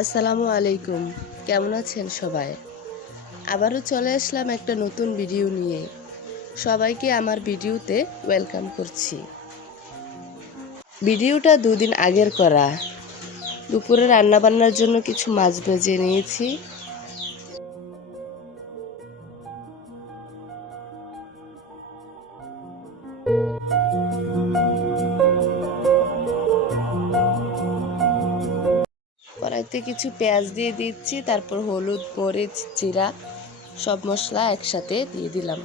আসসালামু আলাইকুম। কেমন আছেন সবাই? আবারও চলে আসলাম একটা নতুন ভিডিও নিয়ে। সবাইকে আমার ভিডিওতে ওয়েলকাম করছি। ভিডিওটা দুদিন আগের করা। দুপুরে রান্নাবান্নার জন্য কিছু মাছ ভেজে নিয়েছি। কড়াইতে কিছু পেঁয়াজ দিয়ে দিচ্ছি, তারপর হলুদ, মরিচ, জিরা সব মশলা একসাথে দিয়ে দিলাম।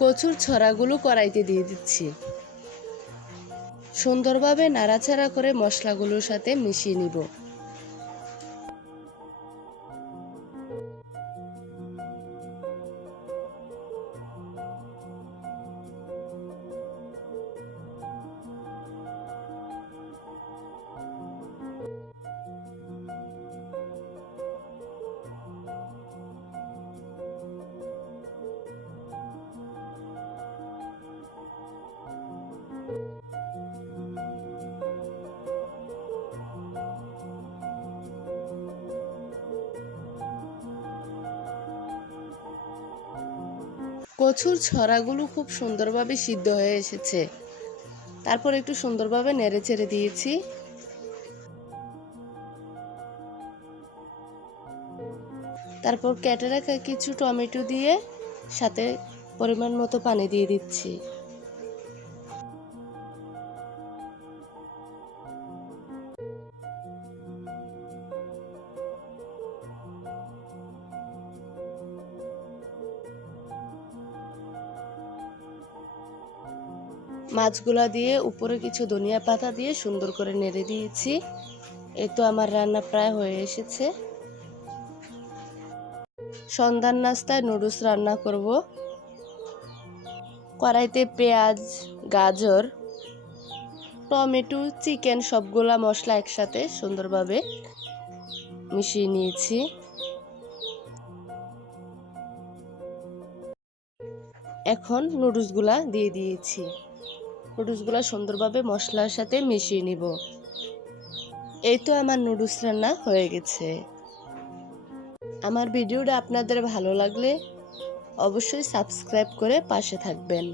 কচুর ছড়াগুলো কড়াইতে দিয়ে দিচ্ছি। সুন্দরভাবে নাড়াচাড়া করে মশলাগুলোর সাথে মিশিয়ে নিব। কচুর ছড়াগুলো খুব সুন্দরভাবে সিদ্ধ হয়ে এসেছে। তারপর একটু সুন্দরভাবে নেড়ে চেড়ে দিয়েছি। তারপর কেটে রাখা কিছু টমেটো দিয়ে সাথে পরিমাণ মতো পানি দিয়ে দিচ্ছি। মাছগুলা দিয়ে উপরে কিছু ধনিয়া পাতা দিয়ে সুন্দর করে নেড়ে দিয়েছি। এই তো আমার রান্না প্রায় হয়ে এসেছে। সন্ধ্যার নাস্তায় নুডলস রান্না করব। কড়াইতে পেঁয়াজ, গাজর, টমেটো, চিকেন সবগুলা মশলা একসাথে সুন্দরভাবে মিশিয়ে নিয়েছি। এখন নুডলসগুলা দিয়ে দিয়েছি। নুডলসগুলা সুন্দরভাবে মশলার সাথে মিশিয়ে নিব। এই তো আমার নুডলস রান্না হয়ে গেছে। আমার ভিডিওটা আপনাদের ভালো লাগলে অবশ্যই সাবস্ক্রাইব করে পাশে থাকবেন।